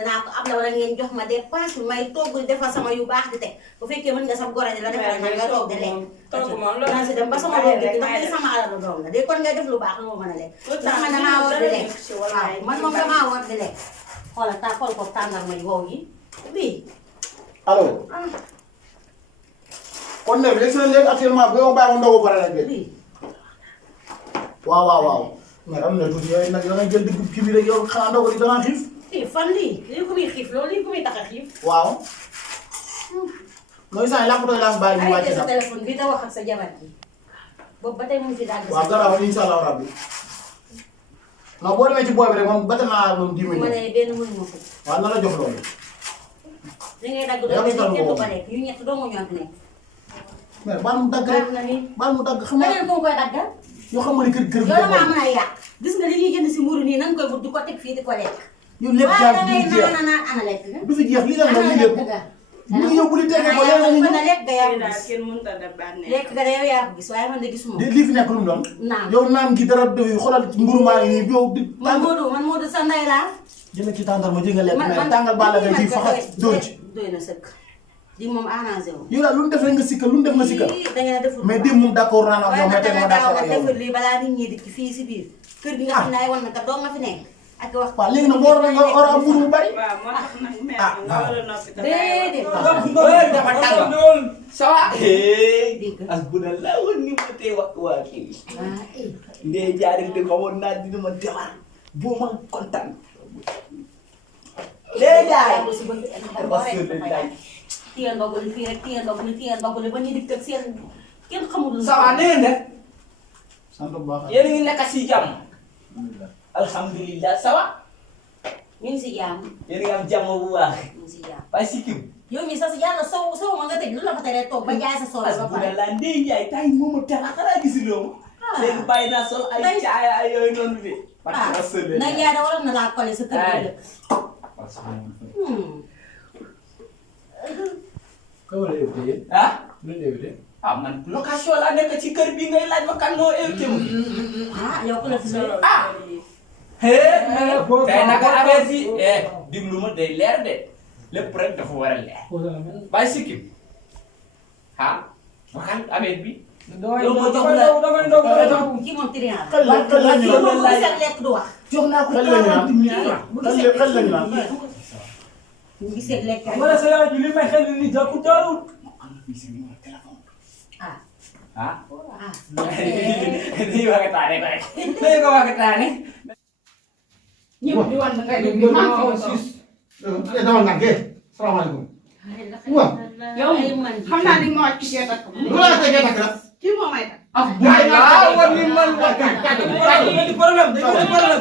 danaa ko ab la wala ngeen jox ma dépense may togg di defar sama yu baax di teg bu fekkee mën nga sam gore di la defal na nga toog di lekk naa si dem ba sama doom gi ndax li sama alalu doom la de kon ngay def lu baax lu ma mën a lekk ndax man damaa war di lekk waaw man moom damaa war di lekk xoolal xool ko tàngal may wow yi bii allo kon ne bi léegi actuellement bu yow bàyyi ma ndogu pare rek bii waaw mais am na tuuti yooyu nag da ngay jël digg kii bi rek yow xanaa ndogu li da ngaa xiif xiif fan lii ku muy xiif loolu lii ku muy tax a xiif waaw mooy saa yi làppatoo yi laa fi bàyyi mu wàcce sa sax téléphone bi da wax ak sa jabar ji boobu ba tey mu fi dagg waaw garaaw incha allah rabbi non boo demee ci booy bi rek moom bata naa moom 10 ma minutes ne benn mënu ma ko waaw na la jox loolu li ngay dagg doon kenn du ko lekk yu ñett doo nga ñoo fi nekk mais baal mu dagg rek na ni baal mu dagg xam nga leneen moo koy daggal yoo xam ne kër yow damaa mën a yàq gis nga li ñuy jënd si mburu nii nan koy wut di ko teg fii di ko lekk yow lépp waaye jaar da du ngay fi jeex naan ana lekk nga du fi jeex li la nga ana li lekk lépp nga bu yow bu li tegee ko leneen ñu mën a lekk nga yaa ko daal gis kenn mënut a def bànneex. lekk nga de yow yaa ko gis waaye man de gisuma ko lii fi nekk lu mu doon naan yow naan gi dara doy xoolal mburu maa ngi nii yow di man Modou sa ndey laa jënd ci tàngal ma ji nga lekk mais tàngal baa la ngay ji faxat dóor ci doy na sëkk di moom arrangé wu yow daal lu mu def rek nga sikkal lu mu def nga sikkal da ngeen a deful mais démb moom d'accord naa ak yow mais tey ma d'accord ak yow deful lii balaa nit ñi dikk fii si biir kër gi nga xam ne ay wan na ka doo nga fi nekk ak wax waaw léegi nag moo war nga war a am mburu bu bari waaw moo tax nag mère bi nga war a noppi te déedéet dafa tàng ça va dégg as bu na la woon ni ma tey wax waa kii ah eh ndee jaaril de xamoon naa dina ma defar boo ma kontaan ndee jaay téye ndogu li fii rek téye ndogu li ba ñu dikk ak seen kenn xamul lu ça va nee na sant bu baax yéen a ngi nekk si jàmm alhamdulilah ça va ñu ngi si jàmm yéen a ngi am jàmm bu baax ñu ngi si jàmm waaye si kii yow mii sax yàlla sow ma nga teg lu la fa teree toog ba jaay sa sool as ba bu pare na la ndee jaay tay moom a tera xanaa gisuloo ma léegi bàyyi naa sol ay caaya ay yooyu noonu bi na jaay da waroon na laa collé sa kër gi dëkk Kamu ada invité? ah Lu invité? ah man location laa nekk ci kër bi ngay laaj ma kan moo invité mu ah yow ku la fi solo ah hee tey naka affaire bi diglu ma day leer de lépp rek dafa war a leer bàyyi sikkim ah waxal affaire bi yow ma jox la kii moom triant xel la xel la ñu la naan moom bu set lekk du wax jox naa ko xel la ñu naan 40 minutes bu xel la ñu naan bu gisee lekk rek Mana saya juli mai xel ni jaku tahu. ah ah ah nii waxataane ko rek nii ko waxataane ñëpp di wan nga dem dama nag salaamaaleykum waaw yow xam naa ni moo ci kee takk lu la ko jël takk la kii moo may takk ah woon ni man Di problem, di problem.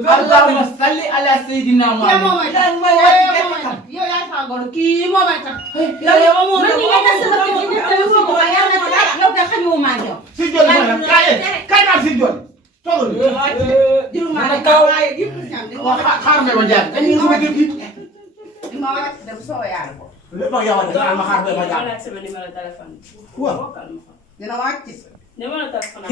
Allahumma salli ala sayyidina kii moo may takk yow yaa saa goro kii moo may takk yow moo may yow kay xañoo maa yow si jol ma kay naa si jol toogal jëlu maa ne kaw waaye yëpp ñam di waaw xaar nga ma jaar dañu sama kër gi di ma wàcc dem soo yaar ko lépp ak yow da ma xaar ba ma jaar sama numéro téléphone waaw dina wàcc numéro téléphone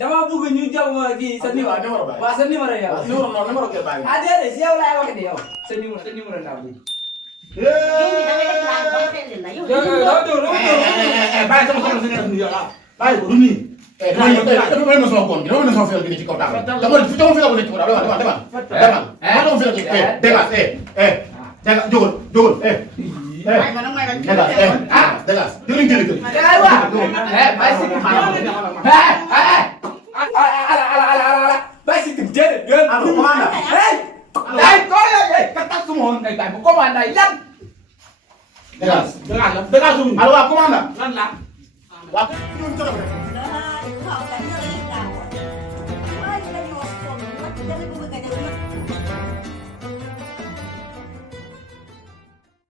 dama bëgg ñu jox ma kii sa numéro numéro ba waaw sa numéro yow numéro kër baa ngi ah déedéet si yow laay wax de yow sa numéro ndaw bi bàyyi sama xol si nga def nii yow bàyyi ko du nii dama ma sama compte dama ma sama fil bi ne ci kaw taabal dama fi dama fil bu ne ci kaw taabal demal demal demal ma dama fil ci demal demal jógal demal demal jëriñ jëli kër bàyyi si ala bàyyi si jërëjëf allo commanda day ko ka tax suma woon ngay tay bu commanda yan degal allo waa commanda lan la waa